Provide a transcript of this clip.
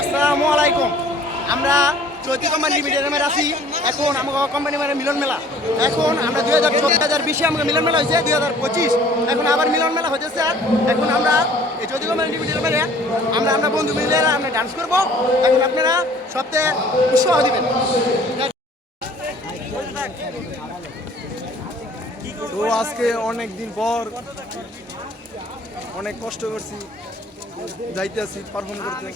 আসসালামু আলাইকুম। আমরা চৈতি কোম্পানি লিমিটেডের আছি। এখন আমাকে কোম্পানি মানে মিলন মেলা। এখন আমরা 2020 আমাকে মিলন মেলা হয়েছে, 2025 এখন আবার মিলন মেলা হয়েছে। আর এখন আমরা এই চৈতি কোম্পানি লিমিটেডের আমরা বন্ধু মিলে আমরা ডান্স করবো। এখন আপনারা সবচেয়ে উৎসাহ দিবেন। তো আজকে অনেক দিন পর অনেক কষ্ট করছি, যাইতেছি পারফর্ম করতে।